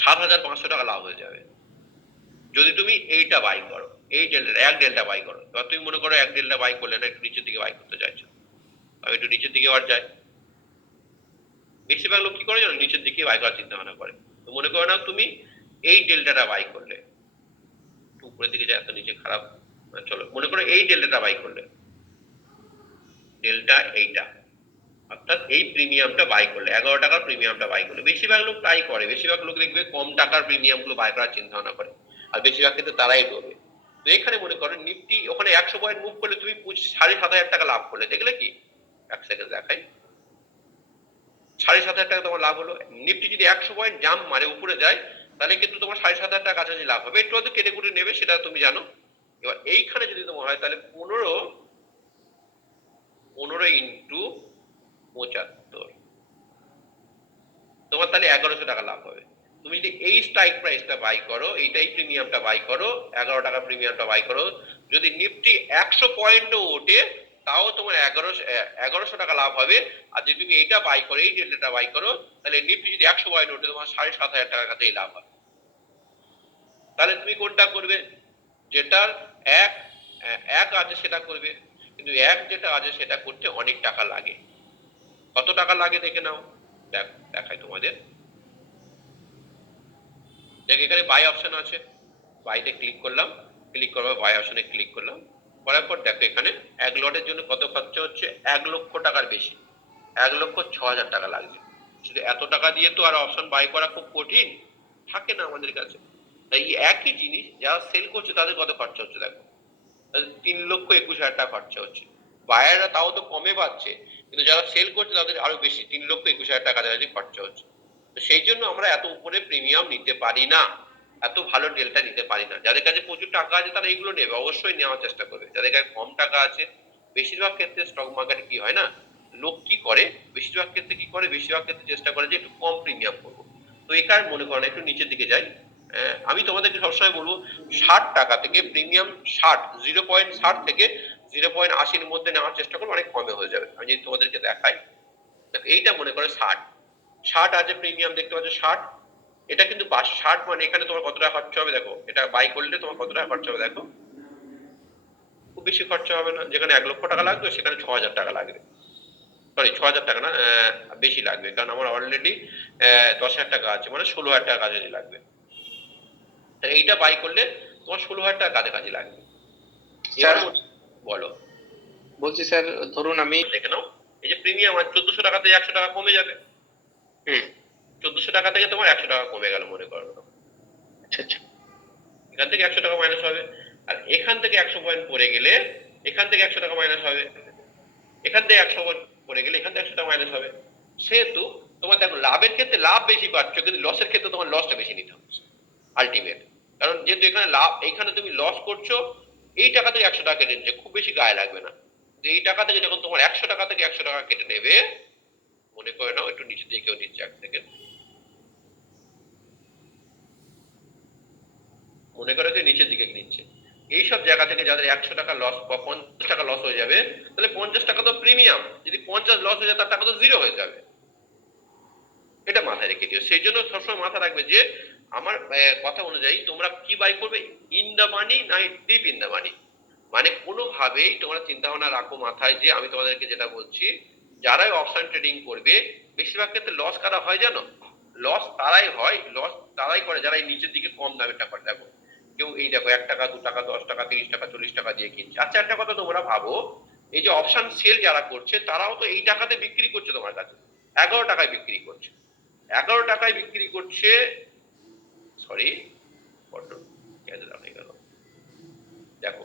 7,500 টাকা লাভ হয়ে যাবে যদি তুমি এইটা বাই করো, এই ডেল্টা এক ডেল্টা বাই করো। এবার তুমি মনে করো এক ডেল্টা বাই করলে না, একটু নিচের দিকে বাই করতে চাইছো, আমি একটু নিচের দিকে আবার যাই। বেশিরভাগ লোক কি করে জানো, নিচের দিকে বাই করার চিন্তা ভাবনা করে। তো মনে করো না তুমি এই ডেল্টাটা বাই করলে, উপরের দিকে যায়, এত নিচে খারাপ। চলো মনে করো এই ডেল্টাটা বাই করলে, ডেল্টা এইটা, অর্থাৎ এই প্রিমিয়ামটা বাই করলে, 11 টাকার প্রিমিয়ামটা বাই করলে। বেশিরভাগ লোক তাই করে, বেশিরভাগ লোক দেখবে কম টাকার প্রিমিয়াম গুলো বাই করার চিন্তা ভাবনা করে, আর বেশিরভাগ ক্ষেত্রে তারাই ডোবে। তো এখানে মনে করো নিফটি ওখানে 100 পয়েন্ট মুভ করলে তুমি 7,500 টাকা লাভ করলে, দেখলে কি? এক সেকেন্ড দেখাই, 7,500 টাকা তোমার লাভ হলো। নিফটি যদি 100 পয়েন্ট জাম্প মারে উপরে যায়, তাহলে কিন্তু তোমার 7,500 টাকা কাছাকাছি লাভ হবে। একটু হয়তো কেটে কুটে নেবে, সেটা তুমি জানো। এবার এইখানে যদি তোমার হয়, তাহলে 15 ইন্টু 75, তোমার তাহলে 1,100 টাকা লাভ হবে। তুমি যদি এই স্ট্রাইক প্রাইসটা বাই করো, এইটাই প্রিমিয়ামটা বাই করো, 11 টাকা প্রিমিয়ামটা বাই করো, যদি নিফটি 100 পয়েন্টও ওঠে, তাও তোমার 1100 টাকা লাভ হবে। আর যদি তুমি এইটা বাই করো, এই ডেল্টাটা বাই করো, তাহলে নিফটি যদি 100 পয়েন্ট ওঠে, তোমার 7,500 টাকার কাছেই লাভ হবে। তাহলে তুমি কোনটা করবে? যেটার এক এক আছে সেটা করবে, কিন্তু এক যেটা আছে সেটা করতে অনেক টাকা লাগে। কত টাকা লাগে দেখে নাও, দেখাই তোমাদের। দেখ এখানে বাই অপশন আছে, বাইতে ক্লিক করলাম, ক্লিক করার পর বাই অপশনে ক্লিক করলাম, করার পর দেখো এখানে এক লটের জন্য কত খরচা হচ্ছে, 1,00,000 টাকার বেশি, 1,06,000 টাকা লাগছে। শুধু এত টাকা দিয়ে তো আর অপশন বাই করা খুব কঠিন থাকে না আমাদের কাছে। তাই একই জিনিস যারা সেল করছে তাদের কত খরচা হচ্ছে দেখো, 3,21,000 টাকা খরচা হচ্ছে। বায়াররা তাও তো কমে পাচ্ছে, কিন্তু যারা সেল করছে তাদের আরো বেশি, 3,21,000 টাকা কাছাকাছি খরচা হচ্ছে। তো সেই জন্য আমরা এত উপরে প্রিমিয়াম নিতে পারি না, এত ভালো ডেল্টা নিতে পারি না। যাদের কাছে প্রচুর টাকা আছে তারা এইগুলো নেবে, অবশ্যই নেওয়ার চেষ্টা করবে। যাদের কাছে কম টাকা আছে, বেশিরভাগ ক্ষেত্রে স্টক মার্কেটে কি হয় না, লোক কি করে, বেশিরভাগ ক্ষেত্রে কি করে, বেশিরভাগ ক্ষেত্রে চেষ্টা করে যে একটু কম প্রিমিয়াম করবো। তো এই কারণে মনে করেন একটু নিচের দিকে যাই। আমি তোমাদেরকে সবসময় বলবো 60 টাকা থেকে প্রিমিয়াম, 0.60 থেকে 0.80-র মধ্যে নেওয়ার চেষ্টা করবো, অনেক কমে হয়ে যাবে। আমি যদি তোমাদেরকে দেখাই, এইটা মনে করে 60 আছে প্রিমিয়াম, দেখতে পাচ্ছ 60। এটা কিন্তু 60 মানে এখানে তোমার কত টাকা খরচা হবে দেখো, এটা বাই করলে তোমার কত টাকা খরচা হবে দেখো, খুব বেশি খরচা হবে না। যেখানে 1,00,000 টাকা লাগবে সেখানে 6,000 টাকা লাগবে। সরি, 6,000 টাকা না, বেশি লাগবে, কারণ আমার অলরেডি 10,000 টাকা আছে, মানে 16,000 টাকা কাছাকাছি লাগবে। এইটা বাই করলে তোমার 16,000 টাকা কাছাকাছি লাগবে। এবার বলো। বলছি স্যার, ধরুন আমি দেখে নাও, এই যে প্রিমিয়াম আর 1,400 টাকা থেকে 100 টাকা কমে যাবে। 1,400 টাকা থেকে তোমার 100 টাকা কমে গেল মনে করো। আচ্ছা আচ্ছা, এখান থেকে 100 টাকা মাইনাস হবে, আর এখান থেকে 100 পয়েন্ট পড়ে গেলে এখান থেকে 100 টাকা মাইনাস হবে, এখান থেকে 100 পয়েন্ট পড়ে গেলে এখান থেকে 100 টাকা মাইনাস হবে। সেহেতু তোমার দেখো লাভের ক্ষেত্রে লাভ বেশি পাচ্ছ, কিন্তু লসের ক্ষেত্রে তোমার লসটা বেশি নিতে হচ্ছে আলটিমেট। কারণ যেহেতু এখানে লাভ, এখানে তুমি লস করছো, এই টাকা থেকে 100 টাকা কেটে নিচ্ছে, খুব বেশি গায়ে লাগবে না। এই টাকা থেকে যখন তোমার 100 টাকা থেকে 100 টাকা কেটে নেবে, মনে করে নাও একটু নিচে দিকেও নিচ্ছে, এক সেকেন্ড, মনে করে যে নিচের দিকে নিচ্ছে, এইসব জায়গা থেকে যাদের 100 টাকা লস বা 50 টাকা লস হয়ে যাবে, তাহলে 50 টাকা তো প্রিমিয়াম, যদি 50 লস হয়ে যায় তার টাকা তো জিরো হয়ে যাবে। এটা মাথায় রেখে দিও। সেই জন্য সবসময় মাথা রাখবে যে আমার কথা অনুযায়ী তোমরা কি বাই করবে, ইন দা মানি না ডিপ ইন দা মানি। মানে কোনোভাবেই তোমরা চিন্তা ভাবনা রাখো মাথায় যে আমি তোমাদেরকে যেটা বলছি, যারাই অপশন ট্রেডিং করবে, বেশিরভাগ ক্ষেত্রে লস কারা হয় জানো, লস তারাই হয়, লস তারাই করে যারা এই নিচের দিকে কম দামেরটা করে। দেখো কেউ এই দেখো 1 টাকা 2 টাকা 10 টাকা 30 টাকা 40 টাকা দিয়ে কিনছে। আচ্ছা একটা কথা তোমরা ভাবো, এই যে অপশন সেল যারা করছে তারাও তো এই টাকাতে বিক্রি করছে তোমার কাছে, 11 টাকায় বিক্রি করছে, 11 টাকায় বিক্রি করছে, সরি বড্ড হয়ে গেল, দেখো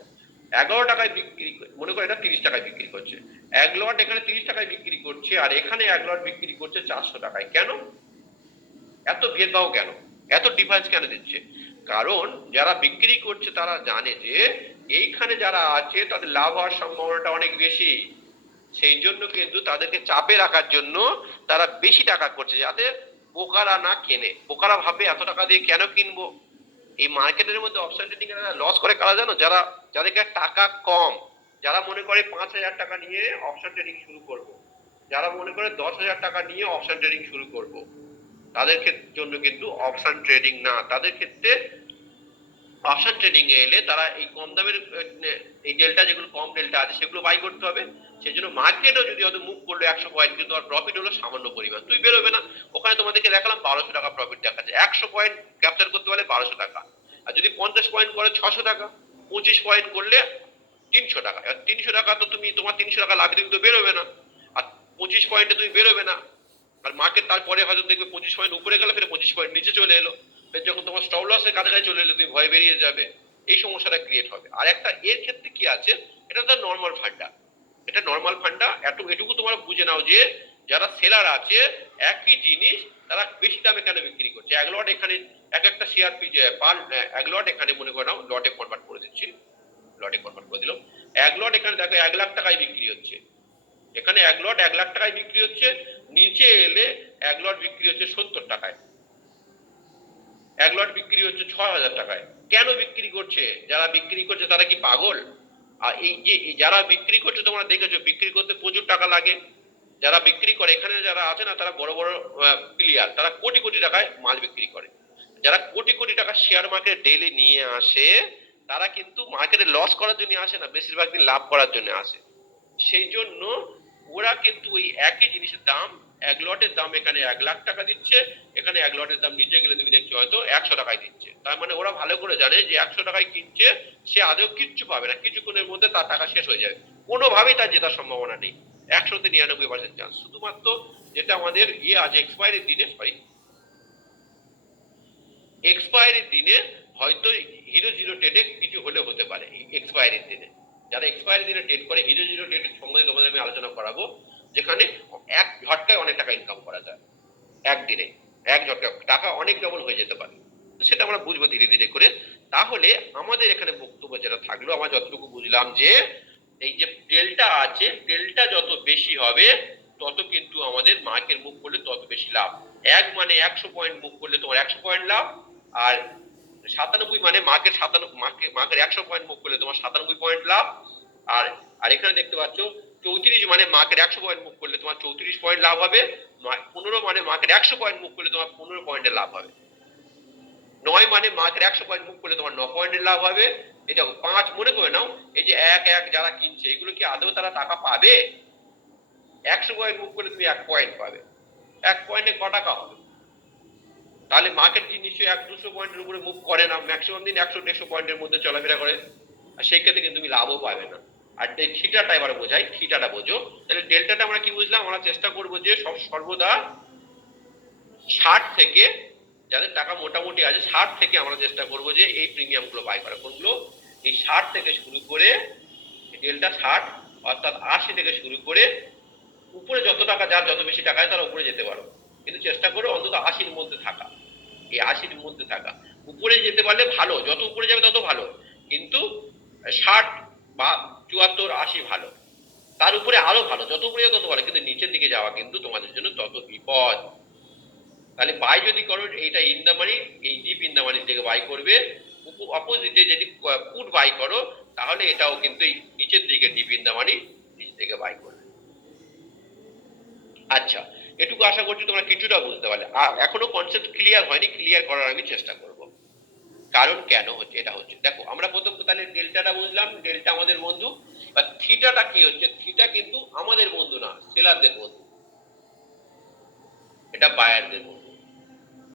11 টাকায় বিক্রি, মনে করো এটা 30 টাকায় বিক্রি করছে, এক লট এখানে 30 টাকায় বিক্রি করছে, আর এখানে এক লট বিক্রি করছে 400 টাকায়। কেন এত ভেদভাব, কেন এত ডিফারেন্স কেন দিচ্ছে? কারণ যারা বিক্রি করছে তারা জানে যে এইখানে যারা আছে তাদের লাভ হওয়ার সম্ভাবনাটা অনেক বেশি। সেই জন্য কিন্তু তাদেরকে চাপে রাখার জন্য তারা বেশি টাকা করছে, যাতে বোকারা না কেনে। বোকারা ভাবে এত টাকা দিয়ে কেন কিনবো। এই মার্কেটের মধ্যে অপশন ট্রেডিং এ লস করে কারা জানো, যারা, যাদের কাছে টাকা কম, যারা মনে করে 5,000 টাকা নিয়ে অপশন ট্রেডিং শুরু করব, যারা মনে করে 10,000 টাকা নিয়ে অপশন ট্রেডিং শুরু করব, তাদের জন্য কিন্তু অপশন ট্রেডিং না, তাদের ক্ষেত্রে অপশন ট্রেডিং এ এলে তারা এই কম দামের এই ডেল্টা যেগুলো কম ডেল্টা আছে সেগুলো বাই করতে হবে। সেই জন্য মার্কেটও যদি হয়তো মুভ করলো 100 পয়েন্ট, কিন্তু আর প্রফিট হলো সামান্য পরিমাণ, তুই বেরোবে না। ওখানে তোমাদেরকে দেখালাম 1200 টাকা প্রফিট দেখাচ্ছে, 100 পয়েন্ট ক্যাপচার করতে পারলে 1200 টাকা। আর যদি 50 পয়েন্ট করে 600 টাকা, 25 পয়েন্ট করলে 300 টাকা। 300 টাকা তো তুমি, তোমার 300 টাকা লাভে তুমি তো বেরোবে না, আর 25 পয়েন্টে তুমি বেরোবে না। আর মার্কেট তারপরে হয়তো দেখবে 25 পয়েন্ট উপরে গেলে ফের 25 পয়েন্ট নিচে চলে এলো, যখন তোমার স্টপ লসের কাছাকাছি চলে এলো তুমি ভয় বেরিয়ে যাবে, এই সমস্যাটা ক্রিয়েট হবে। আর একটা এর ক্ষেত্রে কি আছে, এটা তো নর্মাল ফান্ডা, এটা নর্মাল ফান্ডা। এটুকু তোমরা বুঝে নাও যে যারা সেলার আছে একই জিনিস তারা বেশি দামে কেন বিক্রি করছে। এক লট এখানে এক একটা শেয়ার পার এক লট এখানে মনে করে নাও লটে কনভার্ট করে দিচ্ছি, লটে কনভার্ট করে দিলাম। এক লট এখানে দেখো 1,00,000 টাকায় বিক্রি হচ্ছে, এখানে এক লট 1,00,000 টাকায় বিক্রি হচ্ছে, নিচে এলে এক লট বিক্রি হচ্ছে 70 টাকায়, এক লট বিক্রি হচ্ছে 6,000 টাকায়। কেন বিক্রি করছে? যারা বিক্রি করছে তারা কি পাগল? আর এই যে যারা বিক্রি করছে তোমরা দেখেছো বিক্রি করতে প্রচুর টাকা লাগে। যারা বিক্রি করে এখানে যারা আছে না তারা বড় বড় প্লেয়ার, তারা কোটি কোটি টাকায় মাল বিক্রি করে। যারা কোটি কোটি টাকা শেয়ার মার্কেট ডেইলি নিয়ে আসে তারা কিন্তু মার্কেটে লস করার জন্য আসে না, বেশিরভাগ দিন লাভ করার জন্য আসে। সেই জন্য ওরা কিন্তু ওই একই জিনিসের দাম, এক লটের দাম এখানে 1,00,000 টাকা দিচ্ছে, এখানে এক লটের দাম নিচে গেলে তুমি দেখছো হয়তো 100 টাকায় দিচ্ছে। তার মানে ওরা ভালো করে জানে যে 100 টাকায় কিনছে, সে আদৌ কিচ্ছু পাবে না, কিছুক্ষণের মধ্যে তার টাকা শেষ হয়ে যাবে, কোনোভাবেই তার জেতার সম্ভাবনা নেই। 100-তে 99% চান্স। শুধুমাত্র যেটা আমাদের আছে এক্সপায়ারির দিনে, সরি এক্সপায়ারির দিনে হয়তো হিরো জিরো ট্রেডে কিছু হলে হতে পারে। এক্সপায়ারির দিনে যারা এক্সপায়ারি দিনে ট্রেড করে, হিরো জিরো ট্রেড সম্বন্ধে তোমাদের আমি আলোচনা করাবো, যেখানে এক ঝটকায় অনেক টাকা ইনকাম করা যায়, একদিনে এক ঝটকায় টাকা অনেক ডবল হয়ে যেতে পারে। সেটা আমরা বুঝবো ধীরে ধীরে করে। তাহলে আমাদের এখানে বক্তব্য যেটা থাকলো, আমরা যতটুকু বুঝলাম যে এই যে ডেল্টা আছে, ডেল্টা যত বেশি হবে তত কিন্তু আমাদের মার্কেট মুভ করলে তত বেশি লাভ। এক মানে 100 পয়েন্ট মুভ করলে তোমার 100 পয়েন্ট লাভ, আর 97 মানে মার্কেট 100 পয়েন্ট মুভ করলে তোমার 97 পয়েন্ট লাভ। আর আর এখানে দেখতে পাচ্ছ 34 মানে মার্কেট 100 পয়েন্ট মুভ করলে তোমার 34 পয়েন্ট লাভ হবে। 15 মানে মার্কেট 100 পয়েন্ট মুভ করলে তোমার 15 পয়েন্টের লাভ হবে। 9 মানে মার্কেট 100 পয়েন্ট মুভ করলে তোমার 9 পয়েন্টের লাভ হবে। এই দেখো 5 মনে করে নাও, এই যে এক এক যারা কিনছে এগুলো কি আদৌ তারা টাকা পাবে? 100 পয়েন্ট মুভ করলে তুমি 1 পয়েন্ট পাবে, 1 পয়েন্টে ক টাকা হবে? তাহলে মার্কেট কি নিশ্চয়ই 100-200 পয়েন্টের উপরে মুভ করে না, ম্যাক্সিমাম দিন 100-150 পয়েন্টের মধ্যে চলাফেরা করে। আর সেই ক্ষেত্রে কিন্তু তুমি লাভও পাবে না। আর থিটাটা এবার বোঝাই, থিটাটা বোঝো। তাহলে ডেল্টাটা আমরা কি বুঝলাম? আমরা চেষ্টা করবো যে সর্বদা 60 থেকে, যাদের টাকা মোটামুটি আছে 60 থেকে আমরা চেষ্টা করবো যে এই প্রিমিয়াম গুলো বাই করা। কোনগুলো? এই 60 থেকে শুরু করে ডেল্টা 60 অর্থাৎ 80 থেকে শুরু করে উপরে যত টাকা, যার যত বেশি টাকা তারা উপরে যেতে পারো, কিন্তু চেষ্টা করো অন্তত 80-র মধ্যে থাকা। এই 80-র মধ্যে থাকা, উপরে যেতে পারলে ভালো, যত উপরে যাবে তত ভালো, কিন্তু 60 বা 74-80 ভালো, তার উপরে আরো ভালো, যত উপরে যাবে তত ভালো, কিন্তু নিচের দিকে যাওয়া কিন্তু তোমাদের জন্য তত বিপদ। তাহলে বাই যদি করো এইটা ইন দা মানি, এই ডিপ ইন দা মানি থেকে বাই করবে। অপোজিটে যদি পুট বাই করো তাহলে এটাও কিন্তু নিচের দিকে ডিপ ইন দা মানি নিচ থেকে বাই করবে। আচ্ছা, এটুকু আশা করছি তোমরা কিছুটা বুঝতে পারলে। আর এখনো কনসেপ্ট ক্লিয়ার হয়নি, ক্লিয়ার করার আমি চেষ্টা করব। কারণ কেন হচ্ছে এটা হচ্ছে, দেখো আমরা প্রথম তাহলে ডেল্টাটা বুঝলাম, ডেল্টা আমাদের বন্ধু। আর থিটাটা কি হচ্ছে? থিটা কিন্তু আমাদের বন্ধু না, সেলারদের বন্ধু, এটা বায়ারদের বন্ধু।